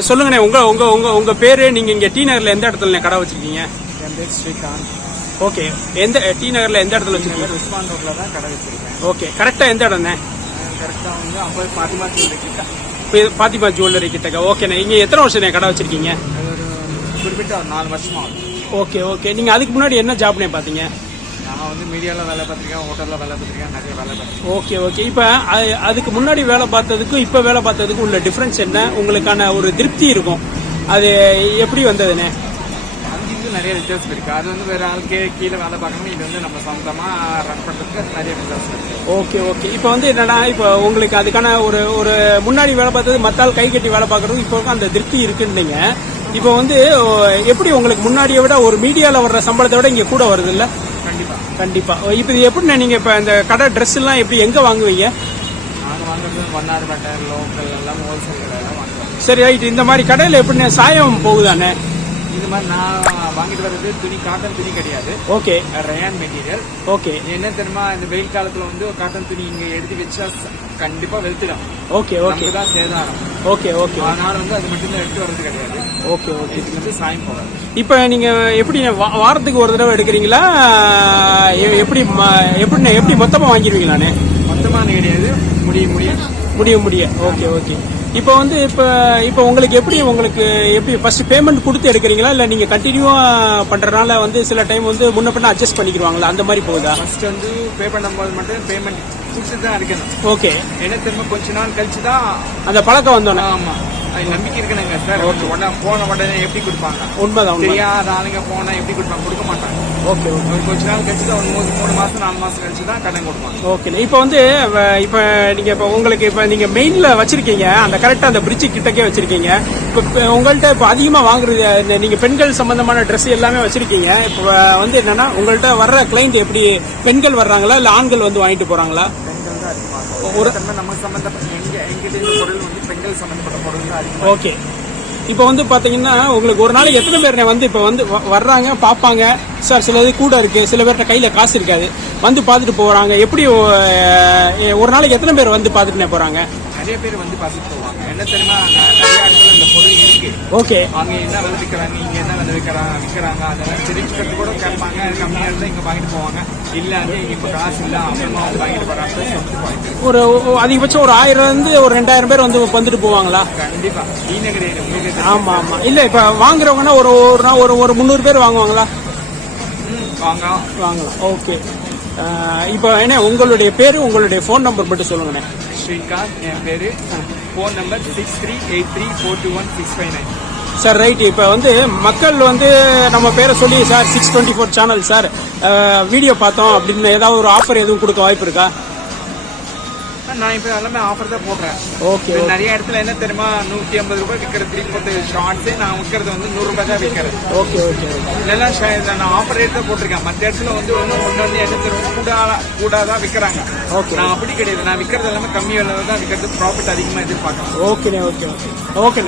சொல்லுங்கண்ணே உங்க உங்க உங்க உங்க பேரு நீங்க இங்க டி நகர்ல எந்த இடத்துல கடை வச்சிருக்கீங்க? என் பேர் ஸ்ரீகாந்த். ஓகே. எந்த டி நகர்ல எந்த இடத்துல வச்சிருக்கீங்க? உஸ்மான் ரோட்ல தான் கடை வச்சிருக்கேன். ஓகே. கரெக்டா எந்த இடம்ண்ணே? கரெக்டாக வந்து ஐம்பது பாத்திமா ஜுவல்லரி கிட்ட. பாத்திமா ஜுவல்லரி கிட்டக்க? ஓகேண்ணே இங்க எத்தனை வருஷம் கடை வச்சிருக்கீங்க? குறிப்பிட்ட ஒரு நாலு வருஷமா ஓகே ஓகே. நீங்க அதுக்கு முன்னாடி என்ன ஜாப்னே பாத்தீங்க நான் வந்து மீடியாவில் வேலை பார்த்துருக்கேன் ஹோட்டலில் வேலை பார்த்துருக்கேன் நிறைய வேலை பார்த்துருக்கேன். ஓகே ஓகே இப்போ அதுக்கு முன்னாடி வேலை பார்த்ததுக்கும் இப்போ வேலை பார்த்ததுக்கும் உள்ள டிஃப்ரென்ஸ் என்ன? உங்களுக்கான ஒரு திருப்தி இருக்கும். அது எப்படி வந்ததுண்ணே அங்கேருந்து நிறைய வித்தியாசம் இருக்கு. அது வந்து வேற ஆள் கீழே வேலை பார்க்கணும் இது வந்து நம்ம சொந்தமாக ரன் பண்ணுறதுக்கு நிறைய வித்தியாசம் இருக்கு. ஓகே ஓகே இப்போ வந்து என்னன்னா இப்போ உங்களுக்கு அதுக்கான ஒரு ஒரு முன்னாடி வேலை பார்த்தது மத்தால் கை கட்டி வேலை பார்க்கறது இப்போ அந்த திருப்தி இருக்குன்னீங்க இப்போ வந்து எப்படி உங்களுக்கு முன்னாடியை விட ஒரு மீடியாவில் வர்ற சம்பளத்தை விட இங்கே கூட வருது இல்ல? கண்டிப்பாக கண்டிப்பா இப்போ இது எப்படிண்ணே நீங்க இப்போ இந்த கடை ட்ரெஸ் எல்லாம் எப்படி எங்க வாங்குவீங்க? நாங்கள் வாங்குறது லோக்கல் எல்லாம் ஹோல்சேல் கடையெல்லாம் வாங்குவோம். சரி ரைட் இந்த மாதிரி கடையில் எப்படிண்ணே சாயம் போகுதாண்ணே? இது மாதிரி நான் வாங்கிட்டு வர்றது துணி காட்டன் துணி கிடையாது. ஓகே ரயான் மெட்டீரியல் ஓகே என்ன தெரியுமா? இந்த வெயில் காலத்துல வந்து காட்டன் துணி இங்க எடுத்து வச்சா கண்டிப்பா வெளுத்துடும். ஓகே ஓகே தான் சேதாரம். ஓகே ஓகே அதனால வந்து அது மட்டும் தான் எடுத்து வர்றது கிடையாது. ஓகே ஓகே இதுக்கு வந்து சாயம் போகாது. இப்போ நீங்க எப்படி வாரத்துக்கு ஒரு தடவை எடுக்கிறீங்களா? எப்படி எப்படி எப்படி மொத்தமா வாங்கிடுவீங்களாண்ணே மொத்தமான கிடையாது. முடிய முடிய. முடிய முடிய. ஓகே ஓகே இப்போ வந்து இப்போ இப்போ உங்களுக்கு எப்படி உங்களுக்கு எப்படி ஃபர்ஸ்ட் பேமெண்ட் கொடுத்து எடுக்கிறீங்களா? இல்லை நீங்க கண்டினியூவா பண்றதுனால வந்து சில டைம் வந்து முன்ன பின்ன அட்ஜஸ்ட் பண்ணிக்கிடுவாங்களா? அந்த மாதிரி போகுதா? ஃபர்ஸ்ட் வந்து பே பண்ணும்போது மட்டும் பேமெண்ட் கொடுத்து தான் இருக்கணும் ஓகே என்ன திரும்ப கொஞ்ச நாள் கழிச்சு தான் அந்த பழக்கம் வந்தோன்னே. ஆமா. அது நம்பிக்கை இருக்கணுங்க சார். உடனே போன உடனே எப்படி கொடுப்பாங்க? உண்மைதான் உண்மை தெரியாத ஆளுங்க போனா எப்படி கொடுப்பாங்க? கொடுக்க மாட்டாங்க. ஓகே ஓகே ஒரு கொஞ்ச நாள் கழிச்சு தான் மூணு மூணு மாசம் நாலு மாசம் கழிச்சு தான் கடன் கொடுப்பாங்க. ஓகே இப்போ வந்து இப்போ நீங்க இப்போ உங்களுக்கு இப்போ நீங்க மெயின்ல வச்சிருக்கீங்க அந்த கரெக்டா அந்த பிரிட்ஜ் கிட்டக்கே வச்சிருக்கீங்க. இப்போ உங்கள்ட்ட இப்போ அதிகமா வாங்குறது இந்த நீங்க பெண்கள் சம்பந்தமான Dress எல்லாமே வச்சிருக்கீங்க. இப்போ வந்து என்னன்னா உங்கள்ட்ட வர்ற கிளைண்ட் எப்படி பெண்கள் வர்றாங்களா இல்ல ஆண்கள் வந்து வாங்கிட்டு போறாங்களா? அதிகமாக ஒரு- ஒரு நமக்கு சம்பந்தப்பட்ட எங்க எங்கிட்ட இந்த பொருள் வந்து பெண்கள் சம்பந்தப்பட்ட பொருள் தான் அதிகமாக ஓகே. இப்போ வந்து பாத்தீங்கன்னா உங்களுக்கு ஒரு நாளைக்கு எத்தனை பேர் வந்து இப்போ வந்து வர்றாங்க பார்ப்பாங்க சார் சிலது கூட இருக்கு. சில பேர்ட்ட கையில காசு இருக்காது. வந்து பார்த்துட்டு போறாங்க. எப்படி ஒரு நாளைக்கு எத்தனை பேர் வந்து பார்த்துட்டு போறாங்க? நிறைய பேர் வந்து பார்த்துட்டு போவாங்க. என்ன தெரியுமா? நிறைய இடத்துல இந்த பொருள் இருக்கு. ஓகே. அங்க என்ன விலை விற்கிறாங்க இங்க என்ன விலை விற்கிறாங்க விற்கிறாங்க அதெல்லாம் தெரிஞ்சுக்கிறது கூட கேட்பாங்க. கம்மியா இருந்தா இங்க வாங்கிட்டு போவாங்க. இல்ல அது இப்ப காசு இல்ல அப்புறமா வந்து வாங்கிட்டு போறாங்க. ஒரு அதிகபட்சம் ஒரு ஆயிரம் இருந்து ஒரு ரெண்டாயிரம் பேர் வந்து வந்துட்டு போவாங்களா? கண்டிப்பா. உங்களுக்கு தெரியும். ஆமா ஆமா. இல்ல இப்ப வாங்குறவங்கன்னா ஒரு ஒரு ஒரு முந்நூறு பேர் வாங்குவாங்களா? ம், வாங்க வாங்கலாம். ஓகே. இப்போ என்ன உங்களுடைய பேரு உங்களுடைய ஃபோன் நம்பர் மட்டும் சொல்லுங்கண்ணே. ஸ்ரீகாந்த் என் பேரு. Phone number six three eight three four two one six five nine sir right இப்போ வந்து மக்கள் வந்து நம்ம பேரை சொல்லி sir six twenty four channel sir video பார்த்தோம் அப்படின்னு ஏதாவது ஒரு ஆஃபர் எதுவும் கொடுக்க வாய்ப்பு இருக்கா? நான் இப்ப எல்லாமே ஆஃபர் தான் போடுறேன். ஓகே நிறைய இடத்துல என்ன தெரியுமா நூத்தி ஐம்பது ரூபாய் விற்கிற த்ரீ ஃபோர்த்து ஷார்ட்ஸே நான் விற்கிறது வந்து நூறு ரூபாய் தான் விற்கிறது ஓகே ஓகே ஓகே இதை நான் ஆஃபர் ரேட் தான் போட்டிருக்கேன். மற்ற இடத்துல வந்து ஒன்று ஒன்று வந்து என்ன தெரியும் கூடா கூடாதான் விற்கிறாங்க Okay. நான் அப்படி கிடையாது. நான் விற்கிறது எல்லாமே கம்மி விலையில தான் விற்கிறது ப்ராஃபிட் அதிகமாக எதிர்பார்க்கறேன். ஓகேண்ணே ஓகே ஓகே ஓகேண்ணே